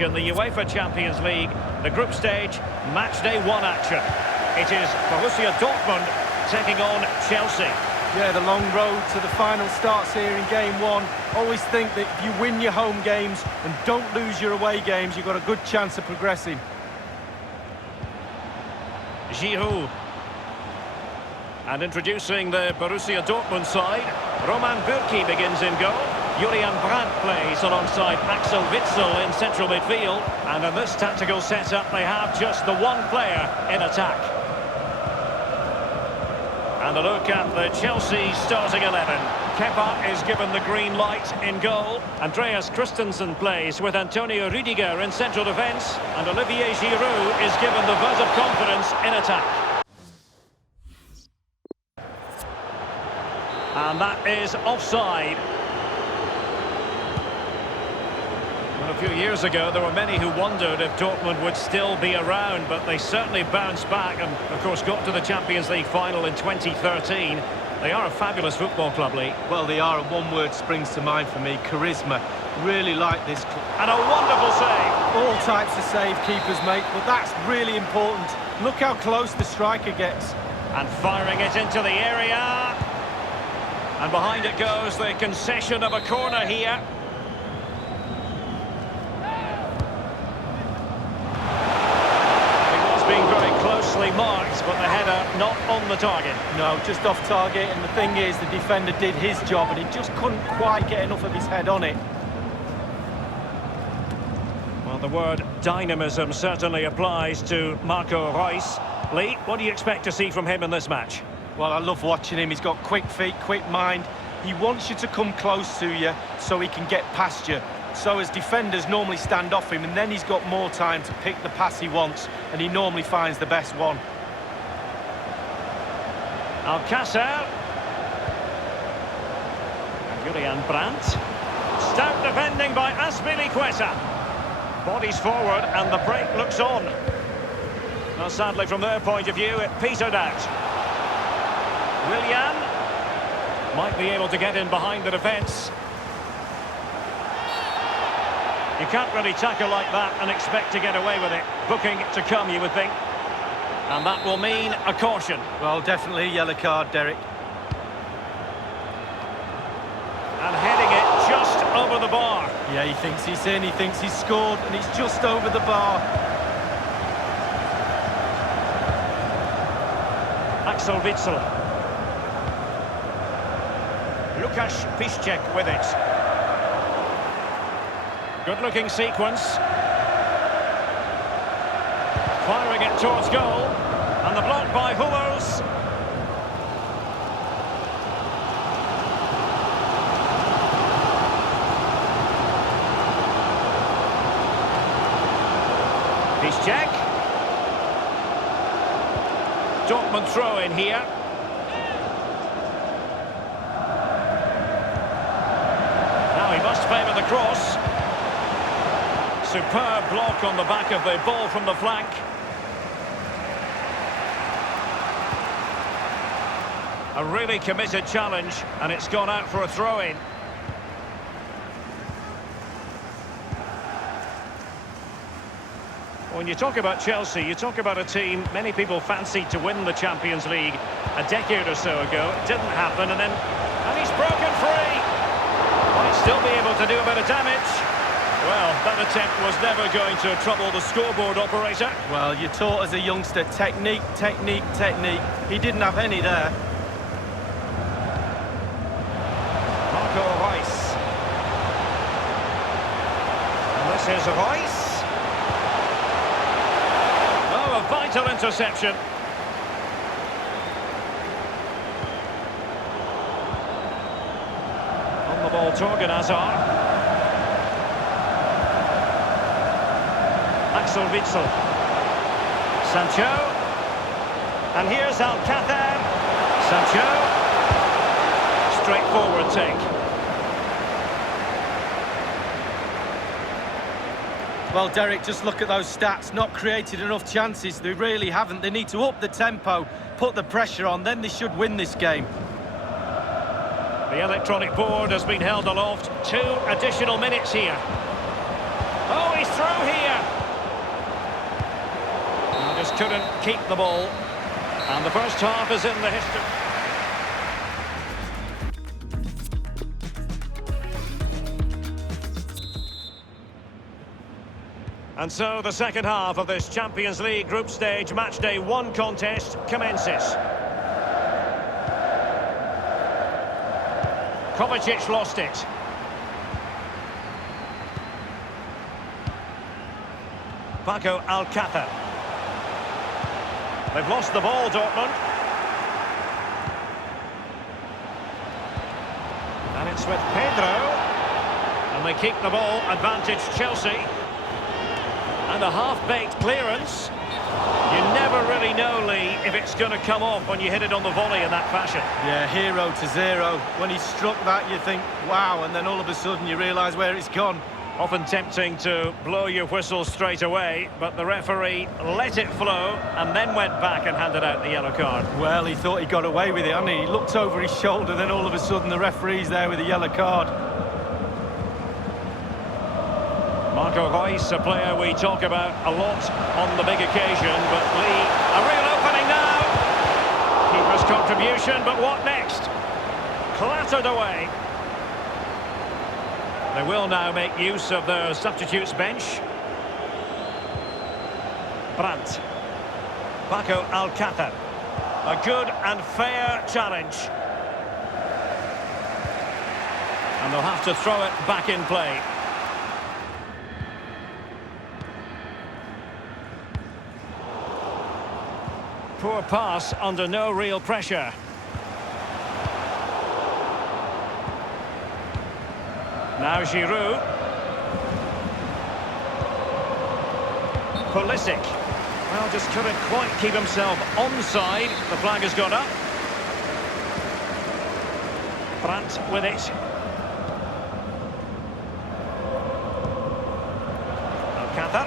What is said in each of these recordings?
stage in the UEFA Champions League, the group stage, match day 1 action. It is Borussia Dortmund taking on Chelsea. Yeah, the long road to the final starts here in game 1. Always think that if you win your home games and don't lose your away games, you've got a good chance of progressing. Giroud. And introducing the Borussia Dortmund side, Roman Bürki begins in goal. Julian Brandt plays alongside Axel Witsel in central midfield. And in this tactical setup, they have just the one player in attack. And a look at the Chelsea starting 11. Kepa is given the green light in goal. Andreas Christensen plays with Antonio Rüdiger in central defence. And Olivier Giroud is given the buzz of confidence in attack. And that is offside. Well, a few years ago, there were many who wondered if Dortmund would still be around, but they certainly bounced back and, of course, got to the Champions League final in 2013. They are a fabulous football club, Lee. Well, they are, and one word springs to mind for me, charisma. Really like this club. And a wonderful save. All types of save keepers make, but that's really important. Look how close the striker gets. And firing it into the area. And behind it goes the concession of a corner here. Being very closely marked, but the header not on the target. No, just off target, and the thing is, the defender did his job, and he just couldn't quite get enough of his head on it. Well, the word dynamism certainly applies to Marco Reus. Lee, what do you expect to see from him in this match? Well, I love watching him. He's got quick feet, quick mind. He wants you to come close to you so he can get past you. So as defenders normally stand off him, and then he's got more time to pick the pass he wants, and he normally finds the best one. Alcácer. Julian Brandt. Stout defending by Azpilicueta. Bodies forward and the break looks on. Well, sadly from their point of view it petered out. Willian might be able to get in behind the defence. You can't really tackle like that and expect to get away with it. Booking to come, you would think. And that will mean a caution. Well, definitely a yellow card, Derek. And heading it just over the bar. Yeah, he thinks he's in, he thinks he's scored, and he's just over the bar. Axel Witsel. Łukasz Piszczek with it. Good-looking sequence. Firing it towards goal. And the block by Hummels. Piszczek. Dortmund throw in here. Now he must favour the cross. Superb block on the back of the ball from the flank. A really committed challenge, and it's gone out for a throw-in. When you talk about Chelsea, you talk about a team many people fancied to win the Champions League a decade or so ago. It didn't happen, and he's broken free. Might still be able to do a bit of damage. Well, that attempt was never going to trouble the scoreboard operator. Well, you're taught as a youngster, technique, technique, technique. He didn't have any there. Marco Reus. And this is Reus. Oh, a vital interception. On the ball, Torgan Hazard. Axel Witsel. Sancho. And here's Alcácer. Sancho. Straightforward take. Well, Derek, just look at those stats. Not created enough chances. They really haven't. They need to up the tempo, put the pressure on, then they should win this game. The electronic board has been held aloft. 2 additional minutes here. Oh, he's through here. Well, just couldn't keep the ball. And the first half is in the history. And so the second half of this Champions League group stage matchday 1 contest commences. Kovacic lost it. Paco Alcácer. They've lost the ball, Dortmund. And it's with Pedro. And they keep the ball, advantage Chelsea. And a half-baked clearance. You never really know, Lee, if it's going to come off when you hit it on the volley in that fashion. Yeah, 0-0. When he struck that, you think, wow, and then all of a sudden you realise where it's gone. Often tempting to blow your whistle straight away, but the referee let it flow and then went back and handed out the yellow card. Well, he thought he got away with it, hadn't he? He looked over his shoulder, then all of a sudden the referee's there with a yellow card. Marco Reus, a player we talk about a lot on the big occasion, but Lee, a real opening now. Keeper's contribution, but what next? Clattered away. They will now make use of their substitutes bench. Brandt. Paco Alcácer. A good and fair challenge. And they'll have to throw it back in play. Poor pass under no real pressure. Now Giroud. Pulisic. Well, just couldn't quite keep himself onside. The flag has gone up. Brandt with it. Alcácer.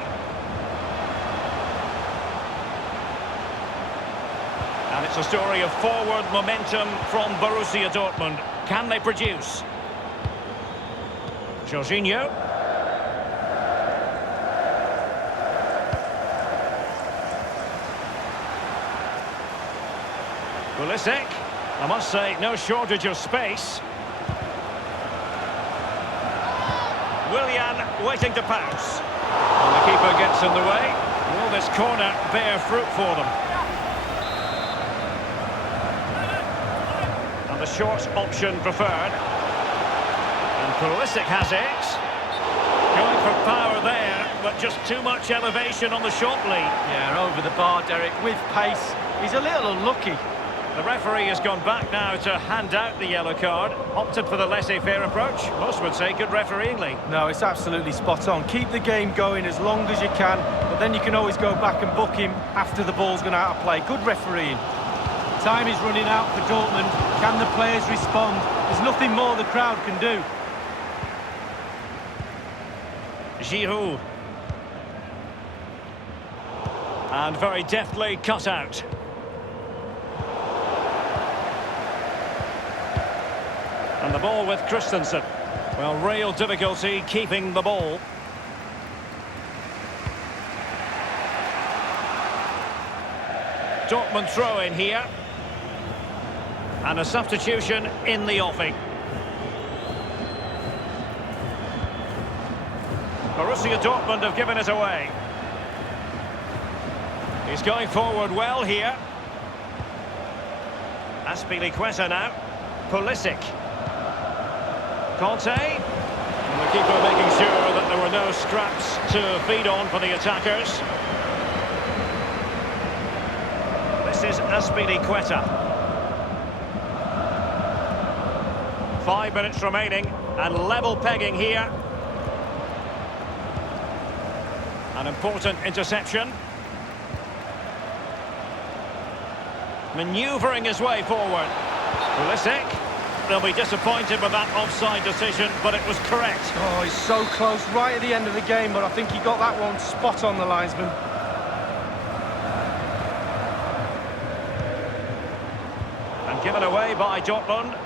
And it's a story of forward momentum from Borussia Dortmund. Can they produce? Jorginho. Pulisic. I must say, no shortage of space. Willian waiting to pounce. And the keeper gets in the way. Will this corner bear fruit for them? And the short option preferred. And Pulisic has it. Going for power there, but just too much elevation on the shot lead. Yeah, over the bar, Derek, with pace. He's a little unlucky. The referee has gone back now to hand out the yellow card. Opted for the laissez-faire approach. Most would say good refereeing, Lee. No, it's absolutely spot on. Keep the game going as long as you can, but then you can always go back and book him after the ball's gone out of play. Good refereeing. Time is running out for Dortmund. Can the players respond? There's nothing more the crowd can do. Giroud. And very deftly cut out. And the ball with Christensen. Well, real difficulty keeping the ball. Dortmund throw in here. And a substitution in the offing. Borussia Dortmund have given it away. He's going forward well here. Azpilicueta now. Pulisic. Conte. And the keeper making sure that there were no scraps to feed on for the attackers. This is Azpilicueta. 5 minutes remaining and level pegging here. An important interception. Manoeuvring his way forward. Pulisic. They'll be disappointed with that offside decision, but it was correct. Oh, he's so close right at the end of the game, but I think he got that one spot on, the linesman. And given away by Dortmund.